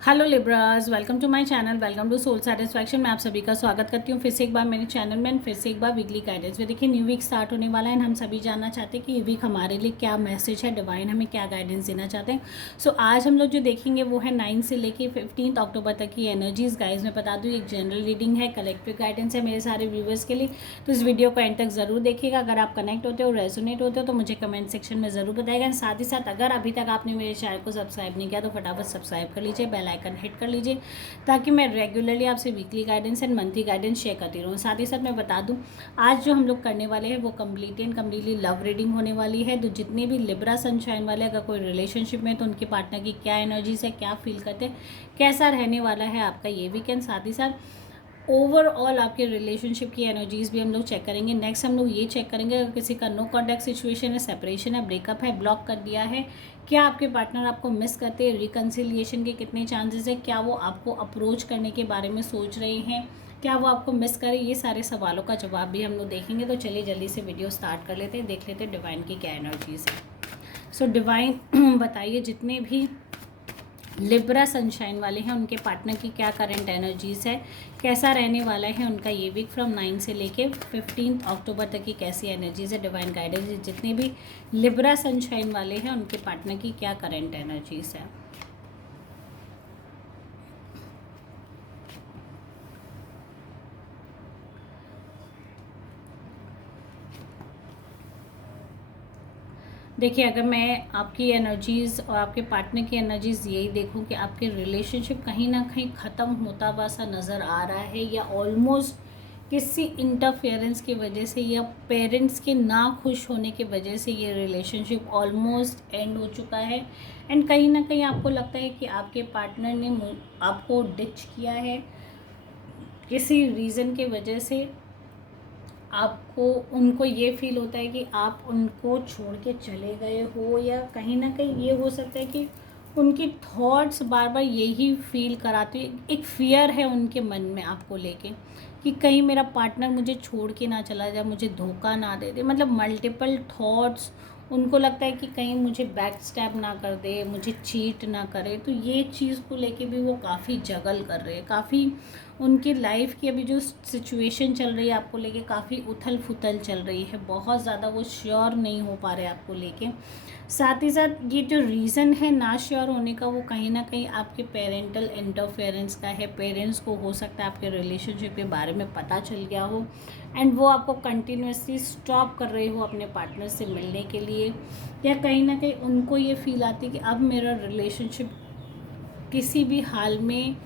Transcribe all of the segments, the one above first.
Hello Libras, welcome to my channel, welcome to soul satisfaction. मैं आप सभी का स्वागत करती हूँ फिर से एक बार मेरे चैनल में, फिर से एक बार वीकली गाइडेंस में। देखिए, न्यू वीक स्टार्ट होने वाला है, हम सभी जानना चाहते हैं कि ये वीक हमारे लिए क्या मैसेज है, डिवाइन हमें क्या गाइडेंस देना चाहते हैं। सो आज हम लोग जो देखेंगे वो है 9 से लेके 15 अक्टूबर तक की एनर्जीज। गाइज मैं बता दूँ, एक जनरल रीडिंग है, कलेक्टिव गाइडेंस है मेरे सारे व्यूवर्स के लिए। तो इस वीडियो को एंड तक जरूर देखिएगा। अगर आप कनेक्ट होते हो, रेजोनेट होते हो तो मुझे कमेंट सेक्शन में जरूर बताएगा। साथ ही साथ अगर अभी तक आपने मेरे चैनल को सब्सक्राइब नहीं किया तो फटाफट सब्सक्राइब कर लीजिए, बेल आइकन हिट कर लीजिए, ताकि मैं रेगुलरली आपसे weekly guidance and monthly guidance share करती रहूँ। साथ ही साथ मैं बता दूँ, आज जो हम लोग करने वाले हैं वो complete and completely love reading होने वाली है। तो जितने भी लिब्रा सनशाइन वाले अगर कोई रिलेशनशिप में, तो उनके पार्टनर की क्या एनर्जीज है, क्या फील करते हैं, कैसा रहने वाला है आपका ये वीकेंड। साथ ही साथ ओवरऑल आपके रिलेशनशिप की एनर्जीज भी हम लोग चेक करेंगे। नेक्स्ट हम लोग ये चेक करेंगे, अगर किसी का नो कॉन्टैक्ट सिचुएशन है, सेपरेशन है, ब्रेकअप है, ब्लॉक कर दिया है, क्या आपके पार्टनर आपको मिस करते हैं, रिकन्सिलिएशन के कितने चांसेस है, क्या वो आपको अप्रोच करने के बारे में सोच रहे हैं, क्या वो आपको मिस करे, ये सारे सवालों का जवाब भी हम लोग देखेंगे। तो चलिए जल्दी से वीडियो स्टार्ट कर लेते हैं, देख लेते हैं डिवाइन की क्या एनर्जीज है। सो डिवाइन बताइए, जितने भी लिब्रा सनशाइन वाले हैं उनके पार्टनर की क्या करंट एनर्जीज है, कैसा रहने वाला है उनका ये वीक फ्रॉम 9 से लेके 15 अक्टूबर तक की कैसी एनर्जीज है, डिवाइन गाइडेंस। जितने भी लिब्रा सनशाइन वाले हैं उनके पार्टनर की क्या करंट एनर्जीज है। देखिए, अगर मैं आपकी एनर्जीज़ और आपके पार्टनर की एनर्जीज़ यही देखूं कि आपके रिलेशनशिप कहीं ना कहीं ख़त्म होता हुआ सा नज़र आ रहा है, या ऑलमोस्ट किसी इंटरफेरेंस की वजह से या पेरेंट्स के ना खुश होने की वजह से ये रिलेशनशिप ऑलमोस्ट एंड हो चुका है। एंड कहीं ना कहीं आपको लगता है कि आपके पार्टनर ने आपको डिच किया है किसी रीज़न के वजह से। आपको उनको ये फील होता है कि आप उनको छोड़ के चले गए हो, या कहीं ना कहीं ये हो सकता है कि उनकी थॉट्स बार बार यही फील कराती है। एक फियर है उनके मन में आपको लेके कि कहीं मेरा पार्टनर मुझे छोड़ के ना चला जाए, मुझे धोखा ना दे दे। मतलब मल्टीपल थॉट्स, उनको लगता है कि कहीं मुझे बैक स्टैप ना कर दे, मुझे चीट ना करे। तो ये चीज़ को लेके भी वो काफ़ी जगल कर रहे हैं। काफ़ी उनकी लाइफ की अभी जो सिचुएशन चल रही है आपको लेके काफ़ी उथल फुथल चल रही है। बहुत ज़्यादा वो श्योर नहीं हो पा रहे आपको लेके। साथ ही साथ ये जो रीज़न है ना श्योर होने का, वो कहीं ना कहीं आपके पेरेंटल इंटरफेरेंस का है। पेरेंट्स को हो सकता है आपके रिलेशनशिप के बारे में पता चल गया हो, एंड वो आपको कंटिन्यूसली स्टॉप कर रहे हो अपने पार्टनर से मिलने के लिए, या कहीं ना कहीं उनको ये फील आती है कि अब मेरा रिलेशनशिप किसी भी हाल में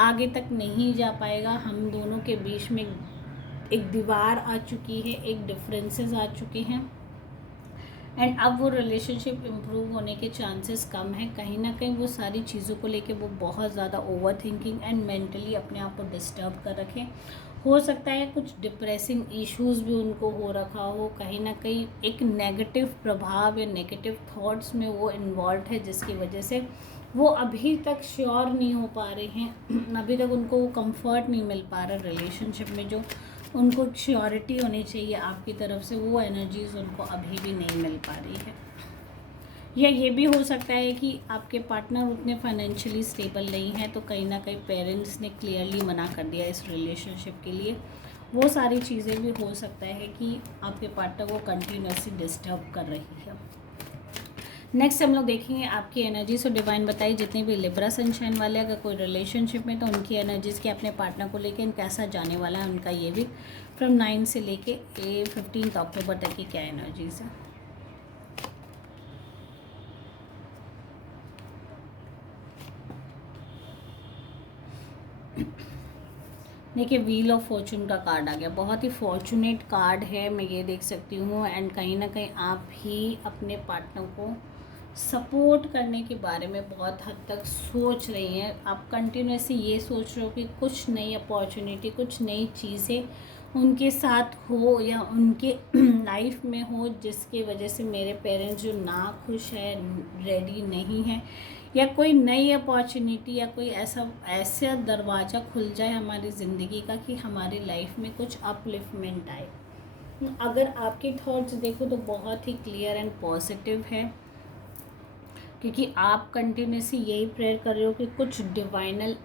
आगे तक नहीं जा पाएगा। हम दोनों के बीच में एक दीवार आ चुकी है, एक डिफरेंसेस आ चुके हैं, एंड अब वो रिलेशनशिप इम्प्रूव होने के चांसेस कम हैं। कहीं ना कहीं वो सारी चीज़ों को लेके वो बहुत ज़्यादा ओवर थिंकिंग एंड मेंटली अपने आप को डिस्टर्ब कर रखें। हो सकता है कुछ डिप्रेसिंग इश्यूज़ भी उनको हो रखा हो। कहीं ना कहीं एक नेगेटिव प्रभाव या नेगेटिव थॉट्स में वो इन्वॉल्व है, जिसकी वजह से वो अभी तक श्योर नहीं हो पा रहे हैं। अभी तक उनको वो कंफर्ट नहीं मिल पा रहा रिलेशनशिप में। जो उनको श्योरिटी होनी चाहिए आपकी तरफ से, वो एनर्जीज उनको अभी भी नहीं मिल पा रही है। या ये भी हो सकता है कि आपके पार्टनर उतने फाइनेंशियली स्टेबल नहीं है, तो कहीं ना कहीं पेरेंट्स ने क्लियरली मना कर दिया इस रिलेशनशिप के लिए। वो सारी चीज़ें भी हो सकता है कि आपके पार्टनर को कंटिन्यूसली डिस्टर्ब कर रही है। नेक्स्ट हम लोग देखेंगे आपकी एनर्जीज। तो डिवाइन बताइए, जितने भी लिब्रा सनशाइन वाले अगर कोई रिलेशनशिप में, तो उनकी एनर्जीज की अपने पार्टनर को लेकर कैसा जाने वाला है उनका ये वीक फ्रॉम 9 से लेके 15 अक्टूबर तक की क्या एनर्जीज है। देखिए, व्हील ऑफ फॉर्चून का कार्ड आ गया। बहुत ही फॉर्चुनेट कार्ड है, मैं ये देख सकती हूँ। एंड कहीं ना कहीं आप ही अपने पार्टनर को सपोर्ट करने के बारे में बहुत हद तक सोच रही हैं। आप कंटिन्यूसली ये सोच रहे हो कि कुछ नई अपॉर्चुनिटी, कुछ नई चीज़ें उनके साथ हो या उनके लाइफ में हो, जिसकी वजह से मेरे पेरेंट्स जो ना खुश है, रेडी नहीं है, या कोई नई अपॉर्चुनिटी या कोई ऐसा दरवाज़ा खुल जाए हमारी ज़िंदगी का कि हमारी लाइफ में कुछ अपलिफ्टमेंट आए। अगर आपके थॉट्स देखो तो बहुत ही क्लियर एंड पॉजिटिव है। क्योंकि आप कंटिन्यूसली यही प्रेयर कर रहे हो कि कुछ डिवाइनल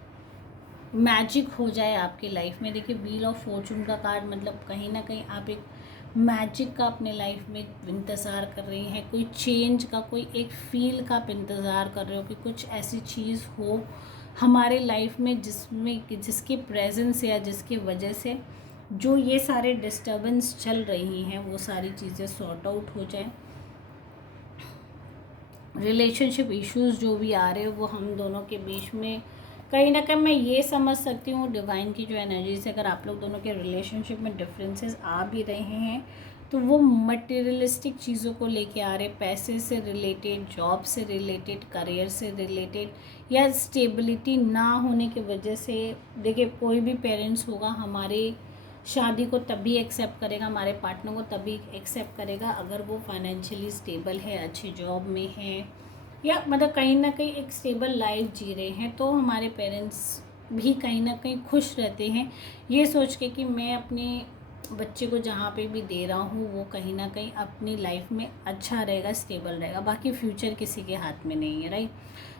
मैजिक हो जाए आपकी लाइफ में। देखिए व्हील ऑफ फॉर्चून का कार्ड मतलब कहीं ना कहीं आप एक मैजिक का अपने लाइफ में इंतज़ार कर रही हैं, कोई चेंज का, कोई एक फील का आप इंतज़ार कर रहे हो कि कुछ ऐसी चीज़ हो हमारे लाइफ में जिसके प्रेजेंस या जिसकी वजह से जो ये सारे डिस्टर्बेंस चल रही हैं वो सारी चीज़ें सॉर्ट आउट हो जाए। रिलेशनशिप इश्यूज जो भी आ रहे हैं वो हम दोनों के बीच में कहीं ना कहीं मैं ये समझ सकती हूँ डिवाइन की जो एनर्जी से, अगर आप लोग दोनों के रिलेशनशिप में डिफरेंसेस आ भी रहे हैं तो वो मटेरियलिस्टिक चीज़ों को लेके आ रहे, पैसे से रिलेटेड, जॉब से रिलेटेड, करियर से रिलेटेड या स्टेबिलिटी ना होने की वजह से। देखिए कोई भी पेरेंट्स होगा हमारे शादी को तभी एक्सेप्ट करेगा, हमारे पार्टनर को तभी एक्सेप्ट करेगा अगर वो फाइनेंशियली स्टेबल है, अच्छी जॉब में है या मतलब कहीं ना कहीं एक स्टेबल लाइफ जी रहे हैं। तो हमारे पेरेंट्स भी कहीं ना कहीं खुश रहते हैं ये सोच के कि मैं अपने बच्चे को जहाँ पे भी दे रहा हूँ वो कहीं ना कहीं अपनी लाइफ में अच्छा रहेगा, स्टेबल रहेगा। बाकी फ्यूचर किसी के हाथ में नहीं है, राइट।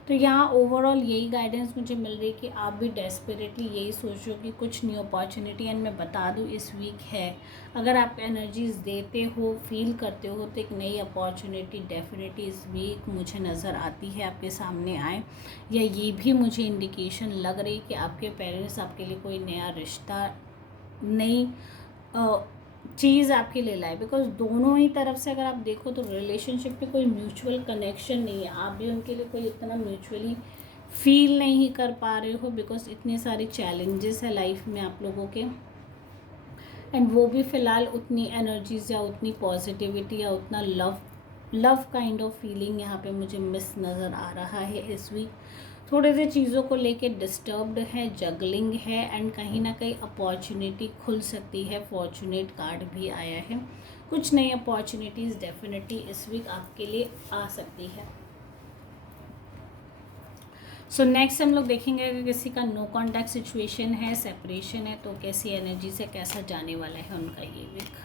तो यहाँ ओवरऑल यही गाइडेंस मुझे मिल रही है कि आप भी डेस्परेटली यही सोचो कि कुछ न्यू अपॉर्चुनिटी, एंड मैं बता दूँ इस वीक है, अगर आप एनर्जीज़ देते हो, फील करते हो तो एक नई अपॉर्चुनिटी डेफिनेटली इस वीक मुझे नज़र आती है आपके सामने आए। या ये भी मुझे इंडिकेशन लग रही कि आपके पेरेंट्स आपके लिए कोई नया रिश्ता, नई चीज़ आपके लिए लाए। बिकॉज दोनों ही तरफ से अगर आप देखो तो रिलेशनशिप में कोई म्यूचुअल कनेक्शन नहीं है, आप भी उनके लिए कोई इतना म्यूचुअली फील नहीं कर पा रहे हो बिकॉज इतने सारे चैलेंजेस है लाइफ में आप लोगों के, एंड वो भी फ़िलहाल उतनी एनर्जीज या उतनी पॉजिटिविटी या उतना लव काइंड ऑफ फीलिंग यहाँ पे मुझे मिस नज़र आ रहा है इस वीक। थोड़े से चीज़ों को लेके डिस्टर्ब्ड है, जगलिंग है, एंड कहीं ना कहीं अपॉर्चुनिटी खुल सकती है। फॉर्चुनेट कार्ड भी आया है, कुछ नई अपॉर्चुनिटीज़ डेफिनेटली इस वीक आपके लिए आ सकती है। सो नेक्स्ट हम लोग देखेंगे अगर किसी का नो कॉन्टैक्ट सिचुएशन है, सेपरेशन है, तो कैसी एनर्जी से कैसा जाने वाला है उनका ये वीक।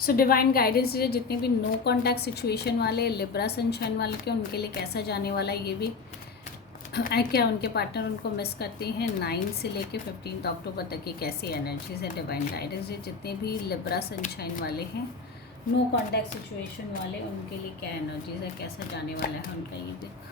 सो डिवाइन गाइडेंस है जितने भी नो कॉन्टैक्ट सिचुएशन वाले, लिब्रा सनशाइन वाले के उनके लिए कैसा जाने वाला है ये भी। क्या उनके पार्टनर उनको मिस करते हैं 9 से लेके 15 अक्टूबर तक की कैसी एनर्जीज है डिवाइन गाइडेंस है। जितने भी लिब्रा सनशाइन वाले हैं, नो कॉन्टैक्ट सिचुएशन वाले, उनके लिए क्या एनर्जीज है, कैसा जाने वाला है उनका ये week.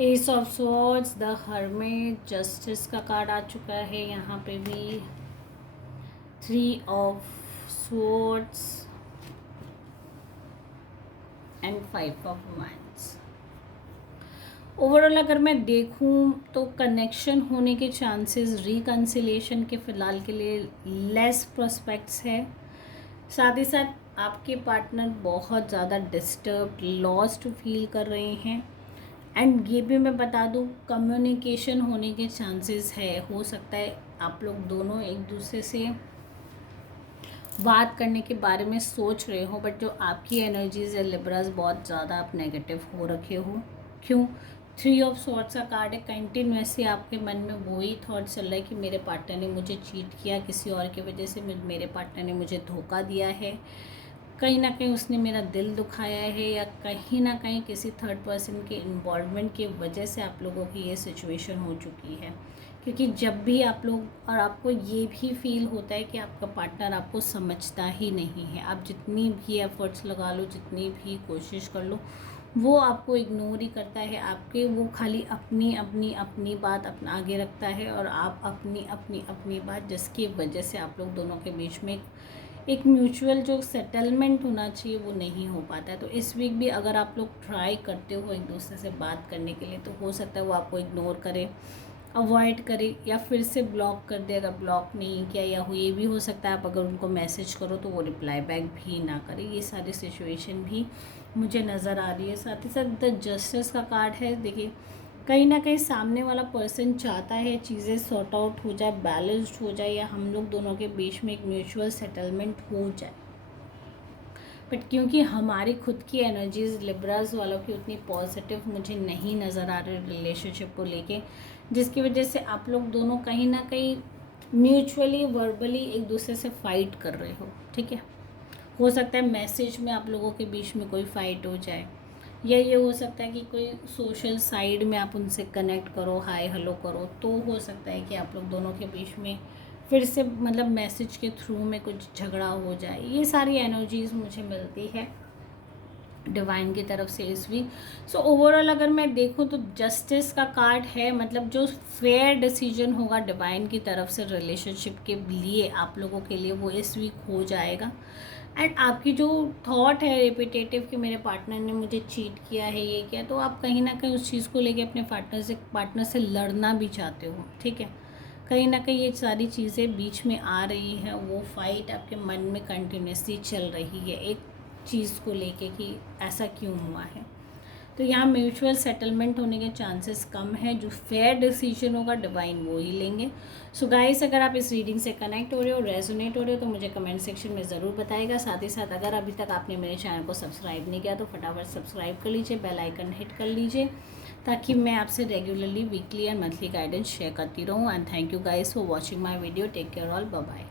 Ace of swords, the hermit, justice का कार्ड आ चुका है यहाँ पे भी, 3 of swords and 5 of wands. Overall अगर मैं देखूं तो कनेक्शन होने के चांसेस, रिकन्सिलेशन के फ़िलहाल के लिए लेस प्रोस्पेक्ट्स है। साथ ही साथ आपके पार्टनर बहुत ज़्यादा डिस्टर्ब्ड, लॉस्ट फील कर रहे हैं, एंड ये भी मैं बता दूँ कम्युनिकेशन होने के चांसेस है। हो सकता है आप लोग दोनों एक दूसरे से बात करने के बारे में सोच रहे हो, बट जो आपकी एनर्जीज है लिब्रास बहुत ज़्यादा आप नेगेटिव हो रखे हो। क्यों? 3 ऑफ स्वॉर्ड्स का कार्ड है। कंटिन्यूसली आपके मन में वही थॉट चल रहा है कि मेरे पार्टनर ने मुझे चीट किया, किसी और की वजह से मेरे पार्टनर ने मुझे धोखा दिया है, कहीं ना कहीं उसने मेरा दिल दुखाया है, या कहीं ना कहीं किसी थर्ड पर्सन के इन्वॉल्वमेंट की वजह से आप लोगों की ये सिचुएशन हो चुकी है। क्योंकि जब भी आप लोग और आपको ये भी फील होता है कि आपका पार्टनर आपको समझता ही नहीं है, आप जितनी भी एफर्ट्स लगा लो, जितनी भी कोशिश कर लो, वो आपको इग्नोर ही करता है। आपके वो खाली अपनी अपनी अपनी बात अपना आगे रखता है और आप अपनी अपनी अपनी बात, जिसकी वजह से आप लोग दोनों के बीच में एक म्यूचुअल जो सेटलमेंट होना चाहिए वो नहीं हो पाता है। तो इस वीक भी अगर आप लोग ट्राई करते हो एक दूसरे से बात करने के लिए, तो हो सकता है वो आपको इग्नोर करे, अवॉइड करे, या फिर से ब्लॉक कर दे। अगर ब्लॉक नहीं किया, या ये भी हो सकता है आप अगर उनको मैसेज करो तो वो रिप्लाई बैक भी ना करे। ये सारी सिचुएशन भी मुझे नज़र आ रही है। साथ ही साथ द जस्टिस का कार्ड है। देखिए कहीं ना कहीं सामने वाला पर्सन चाहता है चीज़ें सॉर्ट आउट हो जाए, बैलेंस्ड हो जाए, या हम लोग दोनों के बीच में एक म्यूचुअल सेटलमेंट हो जाए। बट क्योंकि हमारी खुद की एनर्जीज लिब्रास वालों की उतनी पॉजिटिव मुझे नहीं नज़र आ रही रिलेशनशिप को लेके, जिसकी वजह से आप लोग दोनों कहीं ना कहीं म्यूचुअली वर्बली एक दूसरे से फाइट कर रहे हो, ठीक है। हो सकता है मैसेज में आप लोगों के बीच में कोई फाइट हो जाए, या ये हो सकता है कि कोई सोशल साइड में आप उनसे कनेक्ट करो, हाय हेलो करो, तो हो सकता है कि आप लोग दोनों के बीच में फिर से मतलब मैसेज के थ्रू में कुछ झगड़ा हो जाए। ये सारी एनर्जीज मुझे मिलती है डिवाइन की तरफ से इस वीक। सो ओवरऑल अगर मैं देखूं तो जस्टिस का कार्ड है, मतलब जो फेयर डिसीजन होगा डिवाइन की तरफ से रिलेशनशिप के लिए आप लोगों के लिए, वो इस वीक हो जाएगा। एंड आपकी जो थॉट है रिपीटेटिव कि मेरे पार्टनर ने मुझे चीट किया है, ये किया, तो आप कहीं ना कहीं उस चीज़ को लेके अपने पार्टनर से लड़ना भी चाहते हो, ठीक है। कहीं ना कहीं ये सारी चीज़ें बीच में आ रही हैं, वो फाइट आपके मन में कंटिन्यूसली चल रही है एक चीज़ को लेके कि ऐसा क्यों हुआ है। तो यहाँ म्यूचुअल सेटलमेंट होने के चांसेस कम है, जो फेयर डिसीजन होगा डिवाइन वो ही लेंगे। सो गाइस, अगर आप इस रीडिंग से कनेक्ट हो रहे हो, रेजोनेट हो रहे हो, तो मुझे कमेंट सेक्शन में ज़रूर बताइएगा। साथ ही साथ अगर अभी तक आपने मेरे चैनल को सब्सक्राइब नहीं किया तो फटाफट सब्सक्राइब कर लीजिए, बेल आइकन हिट कर लीजिए, ताकि मैं आपसे regularly weekly and monthly guidance share करती रहूँ। And thank you guys for watching my video. Take care all, bye bye.